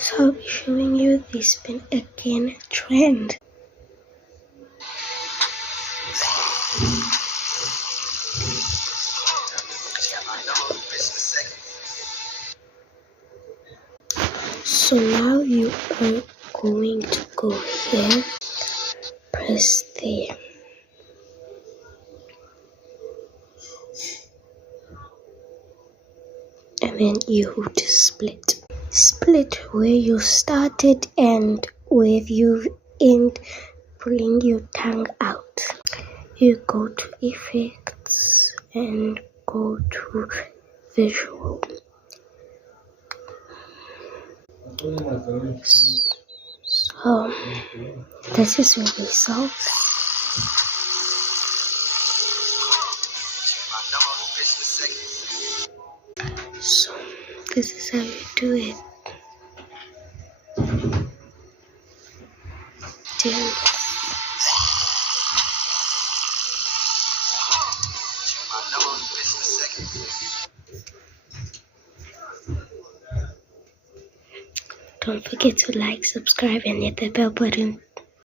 So I'll be showing you the spin again trend. So now you are going to go here, press there, and then you just split where you started and where you end, pulling your tongue out. You go to effects and go to visual. So this is your results. So this is how you do it. Then don't forget to like, subscribe, and hit the bell button.